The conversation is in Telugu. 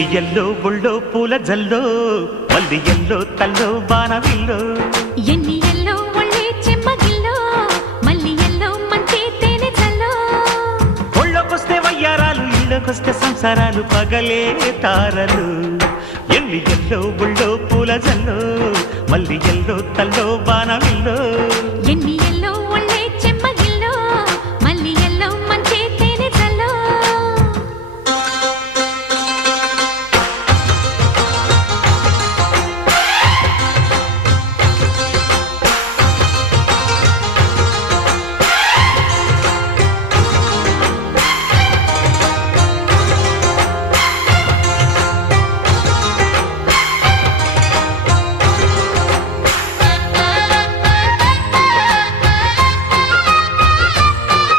ఎన్ని ఎల్లో ఒళ్ళో పూల జల్లో మల్లి ఎల్లో తల్లో బాణవిల్లో ఎన్ని ఎల్లో ఒళ్ళే చెమ్మగిల్లో మల్లి ఎల్లో మంచి తేనె చల్లో ఒళ్ళొకొస్తే వయ్యారాలు ఇళ్ళకొస్తే సంసారాలు పగలే తారలు ఎన్ని ఎల్లో ఒళ్ళో పూల జల్లో మల్లి ఎల్లో తల్లో బాణవిల్లో ఎన్ని